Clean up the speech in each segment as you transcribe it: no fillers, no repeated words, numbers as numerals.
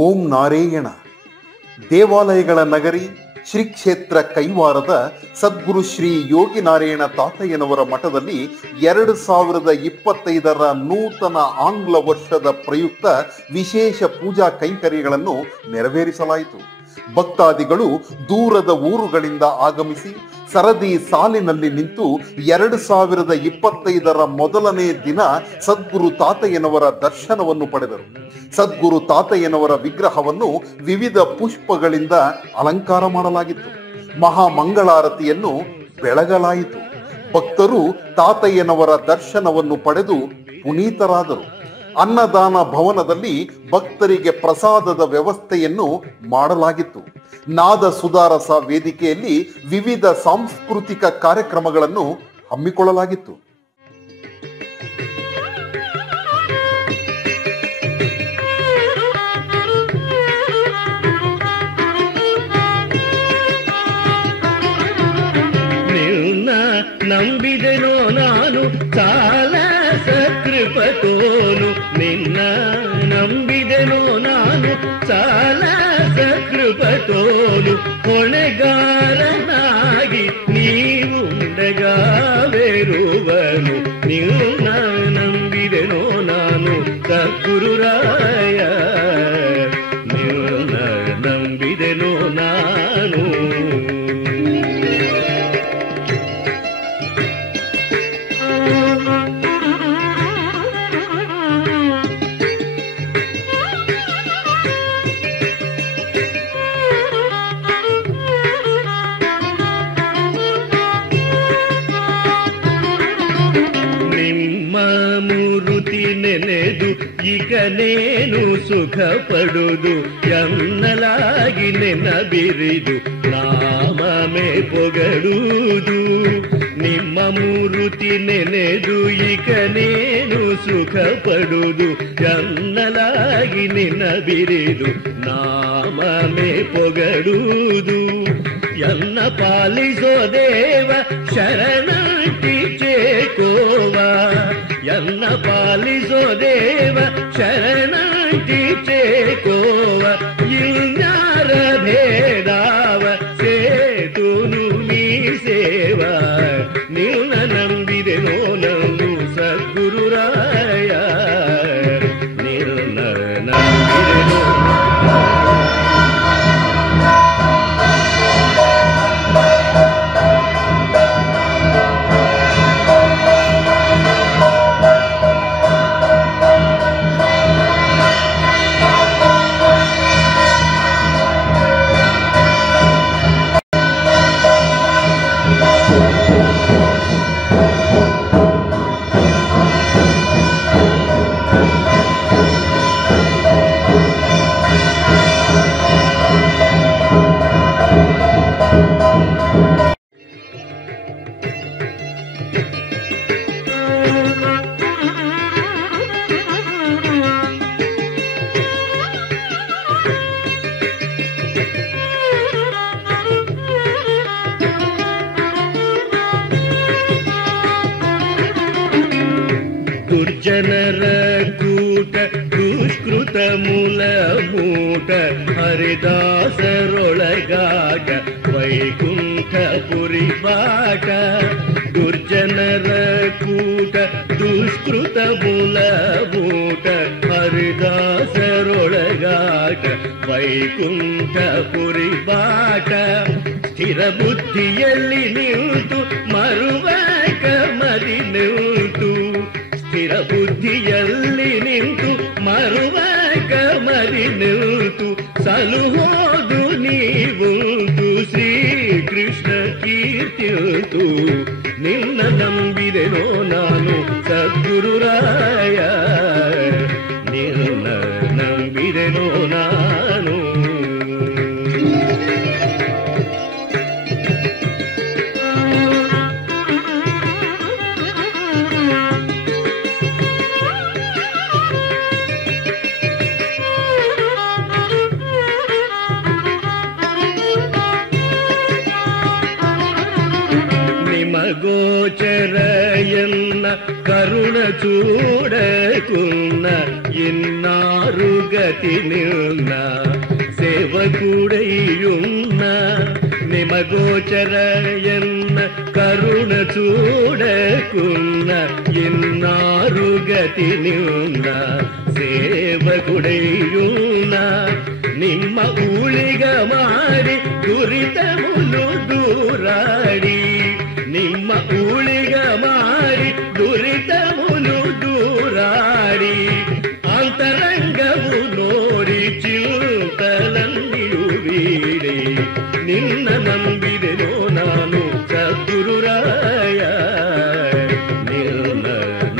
ಓಂ ನಾರಾಯಣ. ದೇವಾಲಯಗಳ ನಗರಿ ಶ್ರೀ ಕ್ಷೇತ್ರ ಕೈವಾರದ ಸದ್ಗುರು ಶ್ರೀ ಯೋಗಿ ನಾರಾಯಣ ತಾತಯ್ಯನವರ ಮಠದಲ್ಲಿ 2025 ನೂತನ ಆಂಗ್ಲ ವರ್ಷದ ಪ್ರಯುಕ್ತ ವಿಶೇಷ ಪೂಜಾ ಕೈಂಕರ್ಯಗಳನ್ನು ನೆರವೇರಿಸಲಾಯಿತು. ಭಕ್ತಾದಿಗಳು ದೂರದ ಊರುಗಳಿಂದ ಆಗಮಿಸಿ ಸರದಿ ಸಾಲಿನಲ್ಲಿ ನಿಂತು 2025 ಮೊದಲನೇ ದಿನ ಸದ್ಗುರು ತಾತಯ್ಯನವರ ದರ್ಶನವನ್ನು ಪಡೆದರು. ಸದ್ಗುರು ತಾತಯ್ಯನವರ ವಿಗ್ರಹವನ್ನು ವಿವಿಧ ಪುಷ್ಪಗಳಿಂದ ಅಲಂಕಾರ ಮಾಡಲಾಗಿತ್ತು. ಮಹಾಮಂಗಳಾರತಿಯನ್ನು ಬೆಳಗಲಾಯಿತು. ಭಕ್ತರು ತಾತಯ್ಯನವರ ದರ್ಶನವನ್ನು ಪಡೆದು ಪುನೀತರಾದರು. ಅನ್ನದಾನ ಭವನದಲ್ಲಿ ಭಕ್ತರಿಗೆ ಪ್ರಸಾದದ ವ್ಯವಸ್ಥೆಯನ್ನು ಮಾಡಲಾಗಿತ್ತು. ನಾದ ಸುಧಾರಸ ವೇದಿಕೆಯಲ್ಲಿ ವಿವಿಧ ಸಾಂಸ್ಕೃತಿಕ ಕಾರ್ಯಕ್ರಮಗಳನ್ನು ಹಮ್ಮಿಕೊಳ್ಳಲಾಗಿತ್ತು. ನಂಬಿದೆನೋ ನಾನು ಕಾಲ ಸಕೃಪತೋನು, ನಿನ್ನ ನಂಬಿದೆನೋ ನಾನು ಕಾಲ ಸಕೃಪತೋನು. ಹೊಣೆಗಾರನಾಗಿ ನೀವುಂಡಗಾವೆರುವನು, ನಿನ್ನ ನಂಬಿದೆನೋ ನಾನು ಸದ್ಗುರುರಾಯ, ನಿನ್ನ ನಂಬಿದೆನೋ ನಾನು. ನೆನೆದು ಈಗ ನೇನು ಸುಖ ಪಡುದು ಎನ್ನಲಾಗಿ ನೆನಬಿರಿದು ನಾಮಮೇ ಪೊಗಡುವುದು. ನಿಮ್ಮ ಮೂರುತಿ ನೆನೆದು ಈಗ ನೇನು ಸುಖ ಪಡುದು ಎನ್ನಲಾಗಿ ನೆನಬಿರಿದು ನಾಮಮೇ ಪೊಗಡುವುದು. ಎನ್ನ ಪಾಲಿಸೋ ದೇವ ಶರಣಿ ಚೇಕೋವ, ಎನ್ನ ಪಾಲಿಸೋ ದೇವ ಶರಣಿ ಚೇಕೋವ. ಇನ್ಯಾರ ಭೇದಾವ ಸೇತುನು ನೀ ಸೇವ, ನಿನ್ನ ನಂಬಿದೆನೋ ನಂದು ಸದ್ಗುರುರಾಯ, ನಿನ್ನ ನಂಬಿದೆನೋ. ದುರ್ಜನರ ಕೂಟ ದುಷ್ಕೃತ ಮೂಲ ಮೂಟ ಹರಿದಾಸರೊಳಗಾಟ ವೈಕುಂಠ ಪುರಿ ಬಾಟ. ದುರ್ಜನರ ಕೂಟ ದುಷ್ಕೃತ ಮೂಲ ಮೂಟ ಹರಿದಾಸರೊಳಗಾಟ ವೈಕುಂಠ ಪುರಿ ಬಾಟ. ಸ್ಥಿರ ಬುದ್ಧಿಯಲ್ಲಿ ನಿಂತು ಮರುವಕ ಮದಿ ನಿಂತು, ಸ್ಥಿರ ಬುದ್ಧಿಯಲ್ಲಿ ನಿಂತು ಮರುವಕ ಮದಿ ನಿಂತು. ಸಲುಹೋದು ನೀವುಂಟು ಶ್ರೀಕೃಷ್ಣ ಕೀರ್ತಿಯುಂಟು, ನಿನ್ನ ನಂಬಿದೆನೋ ನಾನು ಸದ್ಗುರುರಾಯ, ನಿನ್ನ ನಂಬಿದೆನೋ ನಾನು. ಗೋಚರ ಎನ್ನ ಕರುಣ ಚೂಡ ఇన్నారు గతి నిన్న సేవకుడయ్యున్న నిమగోచర ఎన్న కరుణ చూడకున్న ఇన్నారు గతి నిన్న సేవకుడయ్యున్న ನಿಮ್ಮ ಊಳಿಗ ಮಾಡಿ ದುರಿತమును ದೂರಾಡಿ ನಿಮ್ಮ ಊಳಿಗ ಮಾಡಿ ದುರಿತముನು ದೂರಾಡಿ ಅಂತರಂಗವು ನೋಡಿ ಚಿಂತಲನ್ನಿಯು ಬೀಡಿ ನಿನ್ನ ನಂಬಿದೆನೋ ನಾನು ಸದ್ಗುರುರಾಯ ನಿನ್ನ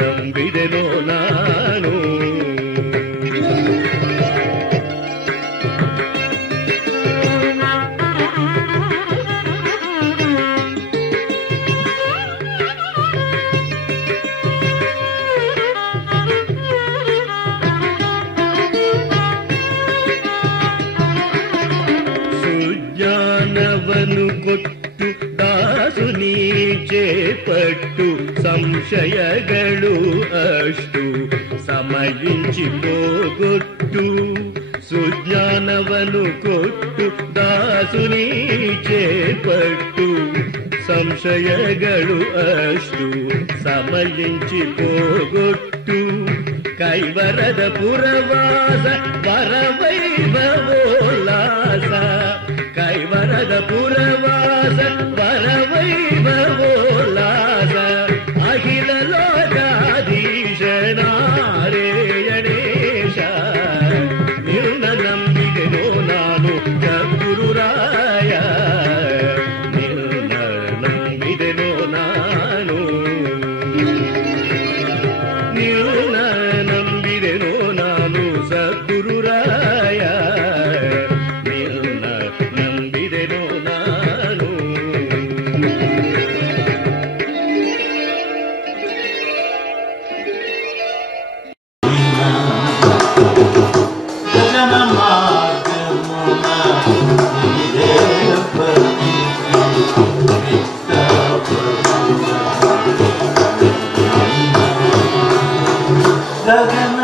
ನಂಬಿದೆನೋ ನಾನು ಸುಜ್ಞಾನವನು ಕೊಟ್ಟು ದಾಸುನಿ ಚೇಪಟ್ಟು ಸಂಶಯಗಳು ಅಷ್ಟು ಸಮయించి పోగొట్టు ಸುಜ್ಞಾನವನು ಕೊಟ್ಟು ದಾಸುನಿ ಚೇಪಟ್ಟು ಸಂಶಯಗಳು ಅಷ್ಟು ಸಮయించి పోగొట్టు ಕೈವರದ ಪುರವಾಸ ವರವೈಭವೋಲ್ಲಾಸ ಕೈವರದ ಪುರವಾಸ ವರವೈಭವೋಲ್ಲಾಸ ಅಖಿಲ ಲೋಕಾಧೀಶ ನಾರಾಯಣೇಶ ನಿನ್ನ ನಂಬಿದೆನೋ ನಾನು ಸದ್ಗುರುರಾಯ ನಿನ್ನ ನಂಬಿದೆನೋ ನಾನು ನಿನ್ನ ನಂಬಿದೆನೋ ನಾನು ಸದ್ಗುರುರಾಯ ನಿನ್ನ ನಂಬಿದೆನೋ ನಾನು ಗಗನ